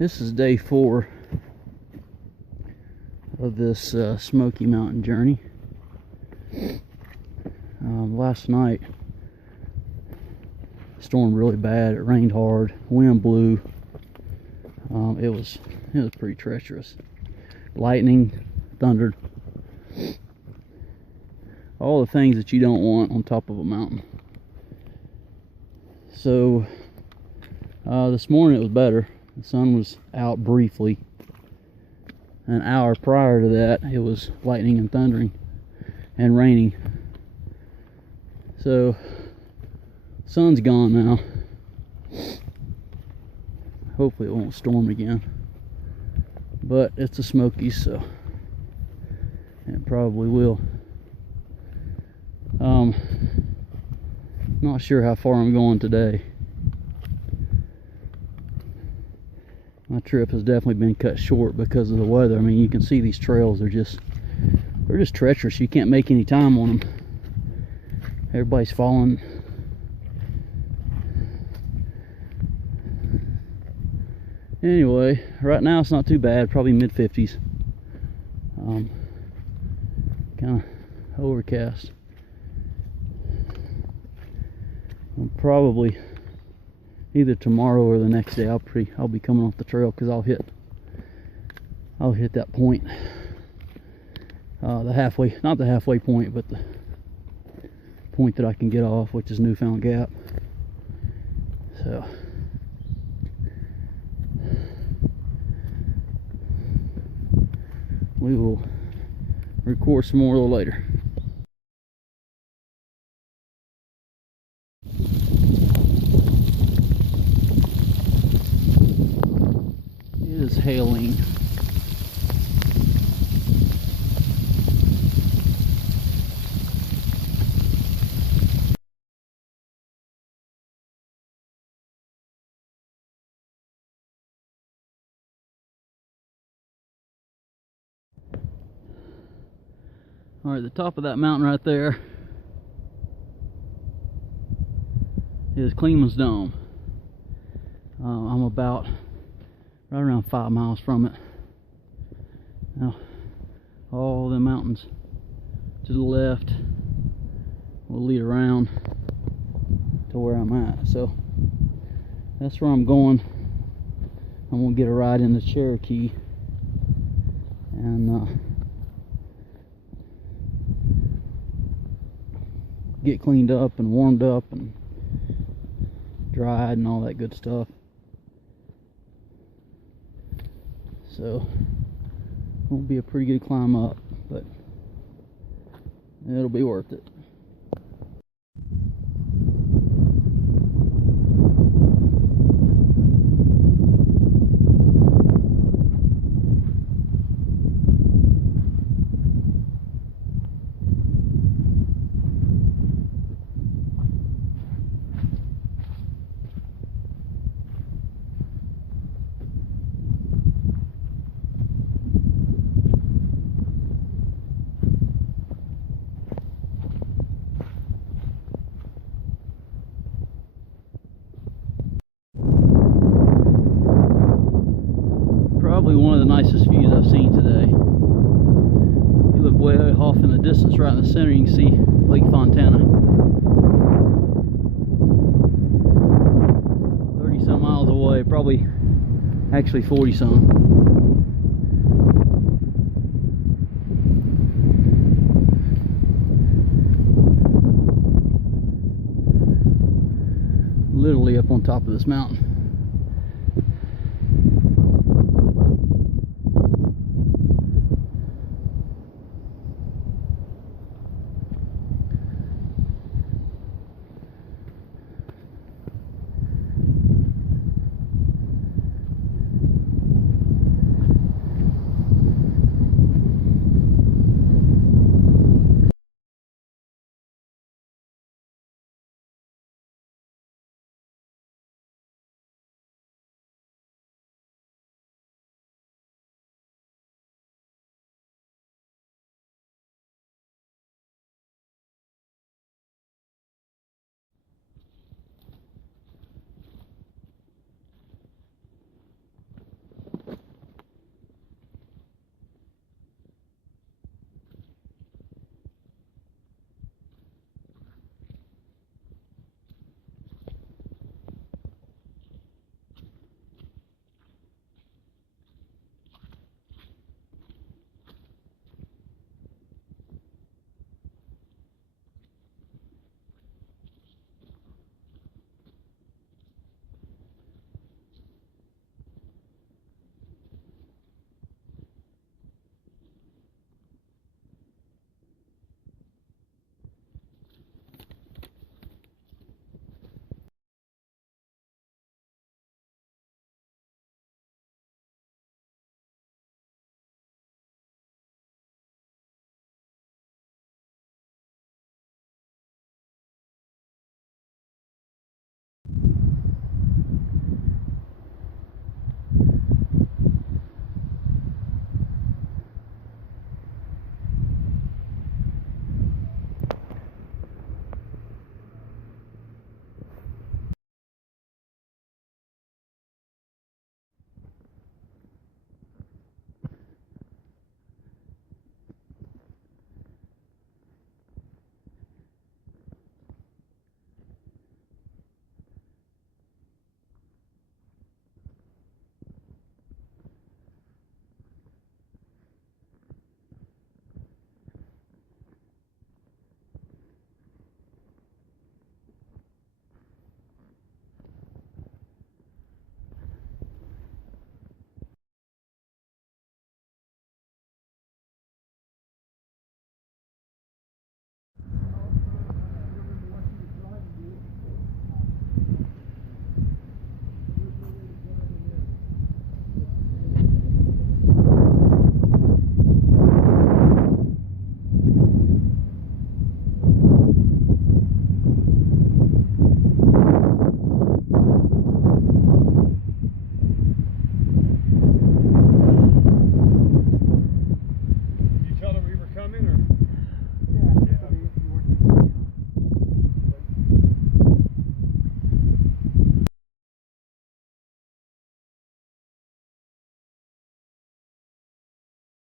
This is day 4 of this Smoky Mountain journey. Last night, stormed really bad. It rained hard, wind blew. It was pretty treacherous. Lightning, thundered, all the things that you don't want on top of a mountain. So this morning it was better. The sun was out briefly. An hour prior to that, it was lightning and thundering and raining. So sun's gone now. Hopefully it won't storm again, but it's the Smokies, so it probably will. Not sure how far I'm going today. My trip has definitely been cut short because of the weather. I mean, you can see these trails, they're just treacherous. You can't make any time on them. Everybody's falling. Anyway, right now it's not too bad, probably mid-50s. Kind of overcast. Probably either tomorrow or the next day I'll be coming off the trail, because I'll hit that point, not the halfway point, but the point that I can get off, which is Newfound Gap. So we will record some more a little later. It is hailing. All right, the top of that mountain right there is Clingmans Dome. I'm about right around 5 miles from it. Now, all the mountains to the left will lead around to where I'm at. So that's where I'm going. I'm gonna get a ride in the Cherokee and get cleaned up and warmed up and dried and all that good stuff. So it won't be a pretty good climb up, but it'll be worth it. Probably one of the nicest views I've seen today. You look way off in the distance, right in the center, you can see Lake Fontana. 30 some miles away, probably actually 40 some. Literally up on top of this mountain.